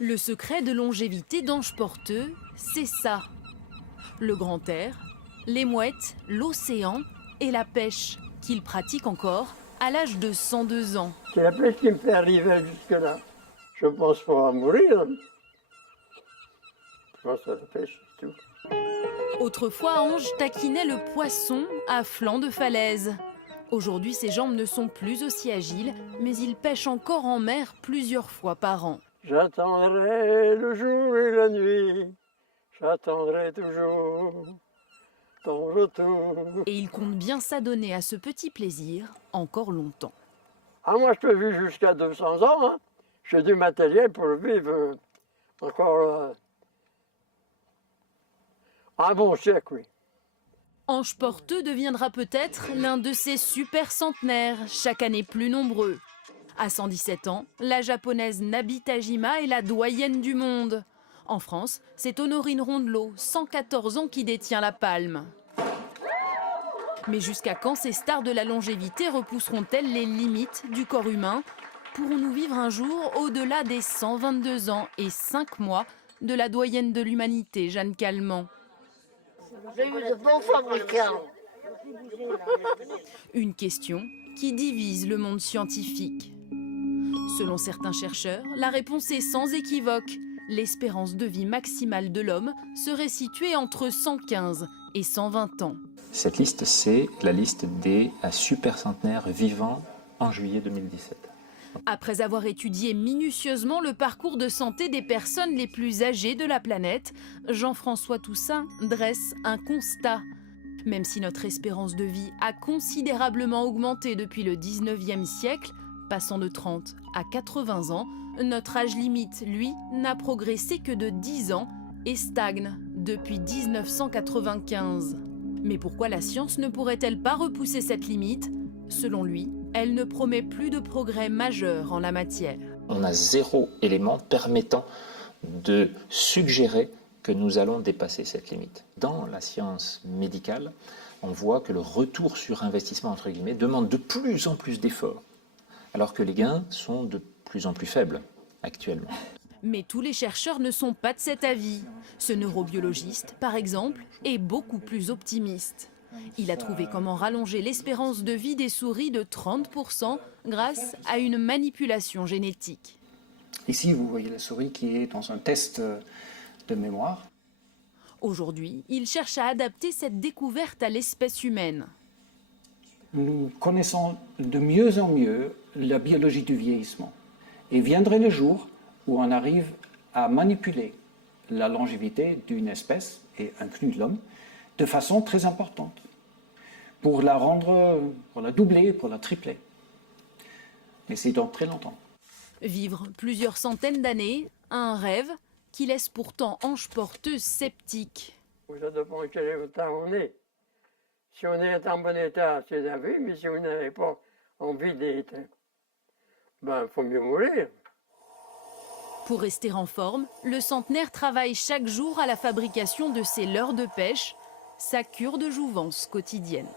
Le secret de longévité d'Ange Porteux, c'est ça. Le grand air, les mouettes, l'océan et la pêche, qu'il pratique encore à l'âge de 102 ans. C'est la pêche qui me fait arriver jusque-là. Je pense pas à mourir. Je pense à la pêche, c'est tout. Autrefois, Ange taquinait le poisson à flanc de falaise. Aujourd'hui, ses jambes ne sont plus aussi agiles, mais il pêche encore en mer plusieurs fois par an. J'attendrai le jour et la nuit, j'attendrai toujours ton retour. Et il compte bien s'adonner à ce petit plaisir encore longtemps. Ah, moi, je peux vivre jusqu'à 200 ans. Hein. J'ai du matériel pour vivre encore un bon siècle, oui. Ange Porteux deviendra peut-être l'un de ces super centenaires, chaque année plus nombreux. À 117 ans, la japonaise Nabi Tajima est la doyenne du monde. En France, c'est Honorine Rondelot, 114 ans, qui détient la palme. Mais jusqu'à quand ces stars de la longévité repousseront-elles les limites du corps humain? Pourrons-nous vivre un jour au-delà des 122 ans et 5 mois de la doyenne de l'humanité, Jeanne Calment? J'ai eu de bons fabricants. Une question qui divise le monde scientifique. Selon certains chercheurs, la réponse est sans équivoque. L'espérance de vie maximale de l'homme serait située entre 115 et 120 ans. Cette liste, c'est la liste des supercentenaires vivants en juillet 2017. Après avoir étudié minutieusement le parcours de santé des personnes les plus âgées de la planète, Jean-François Toussaint dresse un constat. Même si notre espérance de vie a considérablement augmenté depuis le 19e siècle, passant de 30 à 80 ans, notre âge limite, lui, n'a progressé que de 10 ans et stagne depuis 1995. Mais pourquoi la science ne pourrait-elle pas repousser cette limite? Selon lui, elle ne promet plus de progrès majeurs en la matière. On a zéro élément permettant de suggérer que nous allons dépasser cette limite. Dans la science médicale, on voit que le retour sur investissement, entre guillemets, demande de plus en plus d'efforts, alors que les gains sont de plus en plus faibles actuellement. Mais tous les chercheurs ne sont pas de cet avis. Ce neurobiologiste, par exemple, est beaucoup plus optimiste. Il a trouvé comment rallonger l'espérance de vie des souris de 30% grâce à une manipulation génétique. Ici, vous voyez la souris qui est dans un test de mémoire. Aujourd'hui, il cherche à adapter cette découverte à l'espèce humaine. Nous connaissons de mieux en mieux la biologie du vieillissement. Et viendrait le jour où on arrive à manipuler la longévité d'une espèce, et inclus l'homme, de façon très importante, pour la rendre, pour la doubler, pour la tripler. Mais c'est dans très longtemps. Vivre plusieurs centaines d'années, un rêve qui laisse pourtant Ange Porteux sceptique. Ça dépend de quel état on est. Si on est en bon état, c'est la vie, mais si on n'est pas envie d'être, ben, il faut mieux mourir. Pour rester en forme, le centenaire travaille chaque jour à la fabrication de ses leurres de pêche, sa cure de jouvence quotidienne.